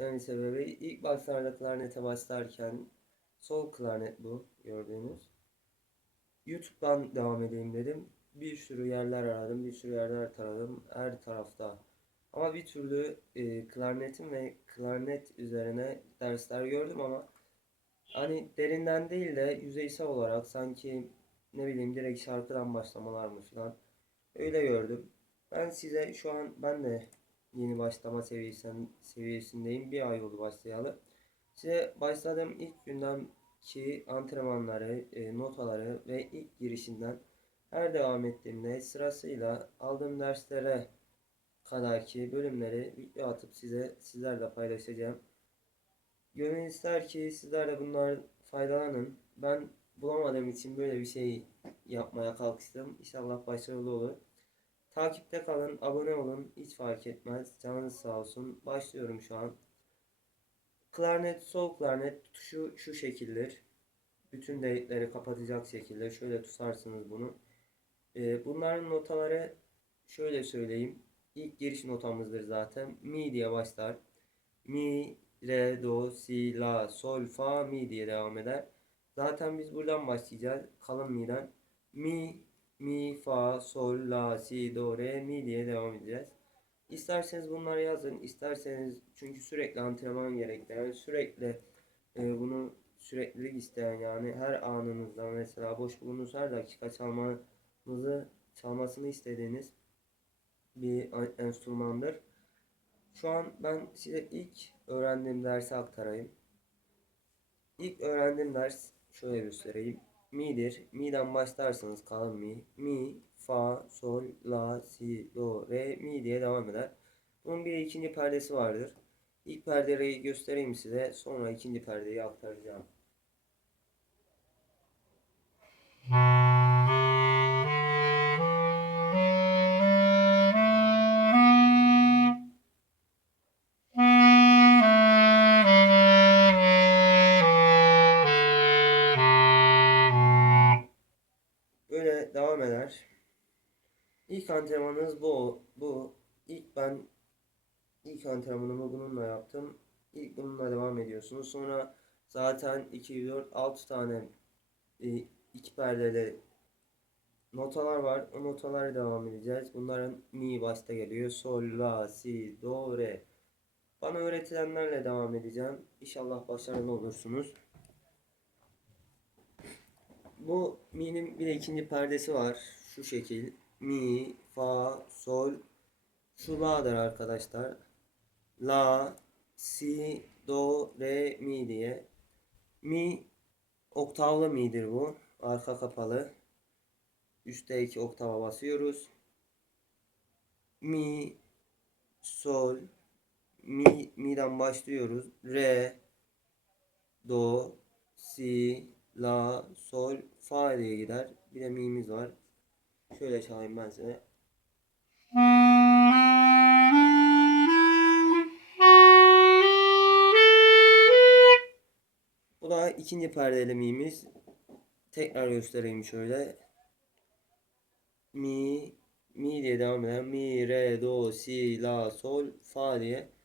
en sebebi ilk başlarda klarnete başlarken sol klarnet bu gördüğünüz. YouTube'dan devam edeyim dedim. Bir sürü yerler aradım, bir sürü yerler taradım her tarafta. Ama bir türlü e, klarnetin ve klarnet üzerine dersler gördüm ama hani derinden değil de yüzeysel olarak sanki ne bileyim direkt şarkıdan başlamalar mı falan öyle gördüm. Ben size şu an ben de yeni başlama seviyesinden, seviyesindeyim. Bir ay oldu başlayalı. Size başladığım ilk günden ki antrenmanları, e, notaları ve ilk girişinden her devam ettiğimde sırasıyla aldığım derslere kadarki bölümleri video atıp size sizlerle paylaşacağım. Gönül ister ki sizler de bunlar faydalanın. Ben bulamadığım için böyle bir şey yapmaya kalkıştım. İnşallah başarılı olur. Takipte kalın, abone olun. Hiç fark etmez. Canınız sağ olsun. Başlıyorum şu an. Klarnet, sol klarnet tutuşu şu şekildir. Bütün delikleri kapatacak şekilde şöyle tutarsınız bunu. Ee, bunların notaları şöyle söyleyeyim. İlk giriş notamızdır zaten. Mi diye başlar. Mi, re, do, si, la, sol, fa, mi diye devam eder. Zaten biz buradan başlayacağız. Kalın mi'den. Mi, mi, fa, sol, la, si, do, re, mi diye devam edeceğiz. İsterseniz bunları yazın. isterseniz çünkü sürekli antrenman gerektiren, sürekli e, bunu süreklilik isteyen yani her anınızda mesela boş bulunduğunuz her dakika çalmanızı çalmasını istediğiniz bir en- enstrümandır. Şu an ben size ilk öğrendiğim dersi aktarayım. İlk öğrendiğim ders şöyle göstereyim. Mi'dir. Mi'den başlarsınız kalın mi. Mi, fa, sol, la, si, do, re, mi diye devam eder. Bunun bir ikinci perdesi vardır. İlk perdeyi göstereyim size. Sonra ikinci perdeyi aktaracağım. Eder. İlk antrenmanınız bu. Bu. İlk ben ilk antrenmanımı bununla yaptım. İlk bununla devam ediyorsunuz. Sonra zaten 2, 4, 6 tane e, iki perdeli notalar var. O notalara devam edeceğiz. Bunların mi başta geliyor. Sol, la, si, do, re. Bana öğretilenlerle devam edeceğim. İnşallah başarılı olursunuz. Bu mi'nin bir de ikinci perdesi var. Şu şekil. Mi, fa, sol. Şu la'dır arkadaşlar. La, si, do, re, mi diye. Mi oktavlı mi'dir bu. Arka kapalı. Üstte iki oktava basıyoruz. Mi, sol, mi, mi'den başlıyoruz. Re, do, si, la, sol, fa diye gider. Bir de mi'miz var. Şöyle çalayım ben size. Bu da ikinci perdeli mi'miz. Tekrar göstereyim şöyle. Mi, mi diye devam eden mi, re, do, si, la, sol, fa diye.